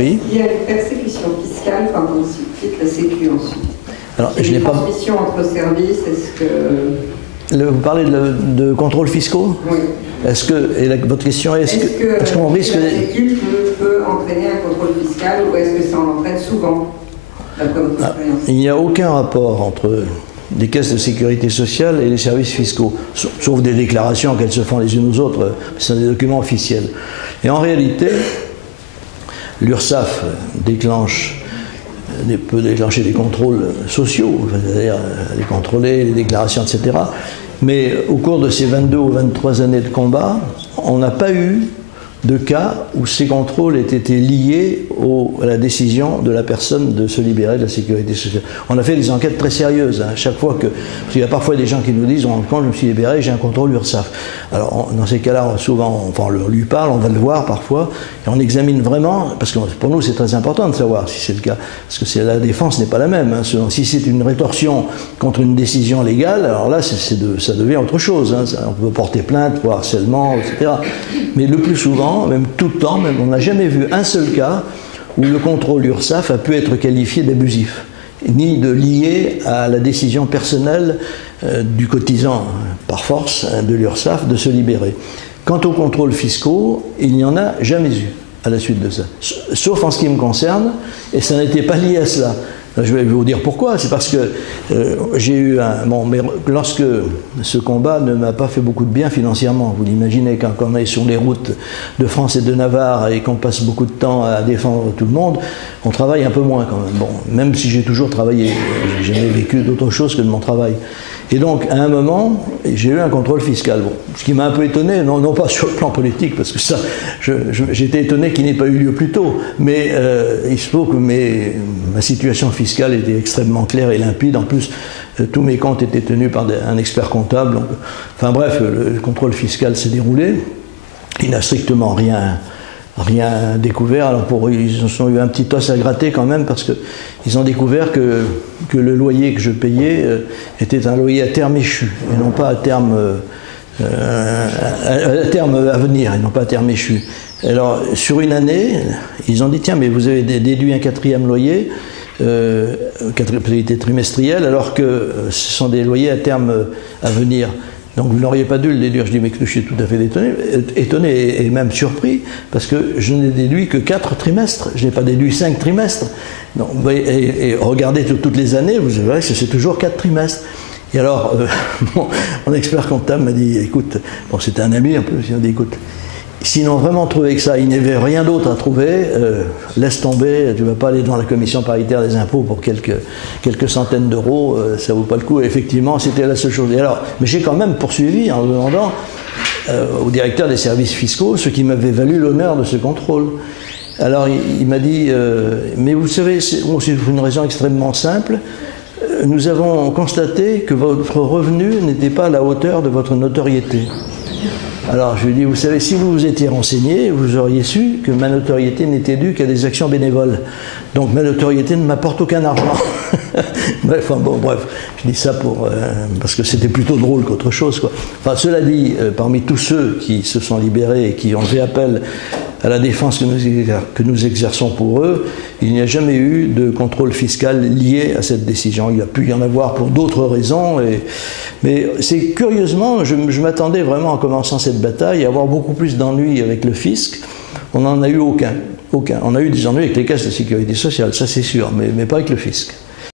Oui. Il y a une persécution fiscale quand on quitte la Sécu ensuite. Alors, je n'ai pas... transmission entre services, est-ce que... Vous parlez de contrôles fiscaux? Oui. Est-ce que, et votre question est, est-ce qu'on risque... la Sécu peut entraîner un contrôle fiscal ou est-ce que ça en entraîne souvent, d'après votre expérience? Il n'y a aucun rapport entre les caisses de sécurité sociale et les services fiscaux, sauf des déclarations qu'elles se font les unes aux autres, ce sont des documents officiels. Et en réalité, l'URSSAF peut déclencher des contrôles sociaux, c'est-à-dire les contrôler, les déclarations, etc. Mais au cours de ces 22 ou 23 années de combat, on n'a pas eu de cas où ces contrôles aient été liés à la décision de la personne de se libérer de la sécurité sociale. On a fait des enquêtes très sérieuses, hein, chaque fois que... Parce qu'il y a parfois des gens qui nous disent « Quand je me suis libéré, j'ai un contrôle URSSAF ». Alors, dans ces cas-là, souvent, enfin, on lui parle, on va le voir parfois, et on examine vraiment, parce que pour nous, c'est très important de savoir si c'est le cas, parce que la défense n'est pas la même. Hein. Si c'est une rétorsion contre une décision légale, alors là, ça devient autre chose. Hein. On peut porter plainte pour harcèlement, etc. Mais le plus souvent, même tout le temps, même, on n'a jamais vu un seul cas où le contrôle URSSAF a pu être qualifié d'abusif, ni de lié à la décision personnelle du cotisant, par force, de l'URSSAF, de se libérer. Quant aux contrôles fiscaux, il n'y en a jamais eu à la suite de ça, sauf en ce qui me concerne, et ça n'était pas lié à cela. Je vais vous dire pourquoi. C'est parce que j'ai eu mais lorsque ce combat ne m'a pas fait beaucoup de bien financièrement, vous l'imaginez, quand on est sur les routes de France et de Navarre et qu'on passe beaucoup de temps à défendre tout le monde, on travaille un peu moins quand même. Bon, même si j'ai toujours travaillé, j'ai jamais vécu d'autre chose que de mon travail. Et donc, à un moment, j'ai eu un contrôle fiscal. Bon, ce qui m'a un peu étonné, non pas sur le plan politique, parce que ça, j'étais étonné qu'il n'ait pas eu lieu plus tôt, mais il se trouve que ma situation fiscale était extrêmement claire et limpide. En plus, tous mes comptes étaient tenus par un expert comptable. Donc, enfin bref, le contrôle fiscal s'est déroulé. Il n'a strictement rien découvert. Alors ils ont eu un petit os à gratter quand même, parce qu'ils ont découvert que le loyer que je payais était un loyer à terme échu, et non pas à terme à venir, et non pas à terme échu. Alors sur une année, ils ont dit tiens, mais vous avez déduit un 4e loyer, trimestriel, alors que ce sont des loyers à terme à venir. Donc vous n'auriez pas dû le déduire. Je dis mais je suis tout à fait étonné et même surpris, parce que je n'ai déduit que 4 trimestres, je n'ai pas déduit 5 trimestres. Donc, et regardez toutes les années, vous verrez que c'est toujours 4 trimestres. Et alors, mon expert comptable m'a dit, écoute, bon c'était un ami en plus, il m'a dit écoute, s'ils n'ont vraiment trouvé que ça, ils n'avaient rien d'autre à trouver, laisse tomber, tu ne vas pas aller dans la commission paritaire des impôts pour quelques centaines d'euros, ça ne vaut pas le coup. Et effectivement, c'était la seule chose. Et alors, mais j'ai quand même poursuivi en demandant au directeur des services fiscaux ce qui m'avait valu l'honneur de ce contrôle. Alors il m'a dit, mais vous savez, c'est une raison extrêmement simple, nous avons constaté que votre revenu n'était pas à la hauteur de votre notoriété. Alors je lui ai dit, vous savez, si vous vous étiez renseigné, vous auriez su que ma notoriété n'était due qu'à des actions bénévoles. Donc ma notoriété ne m'apporte aucun argent. Bref, je dis ça parce que c'était plutôt drôle qu'autre chose, quoi. Enfin, cela dit, parmi tous ceux qui se sont libérés et qui ont fait appel à la défense que nous exerçons pour eux, il n'y a jamais eu de contrôle fiscal lié à cette décision. Il a pu y en avoir pour d'autres raisons, mais c'est curieusement, je m'attendais vraiment en commençant cette bataille à avoir beaucoup plus d'ennuis avec le fisc. On n'en a eu aucun. On a eu des ennuis avec les caisses de sécurité sociale, ça c'est sûr, mais pas avec le fisc.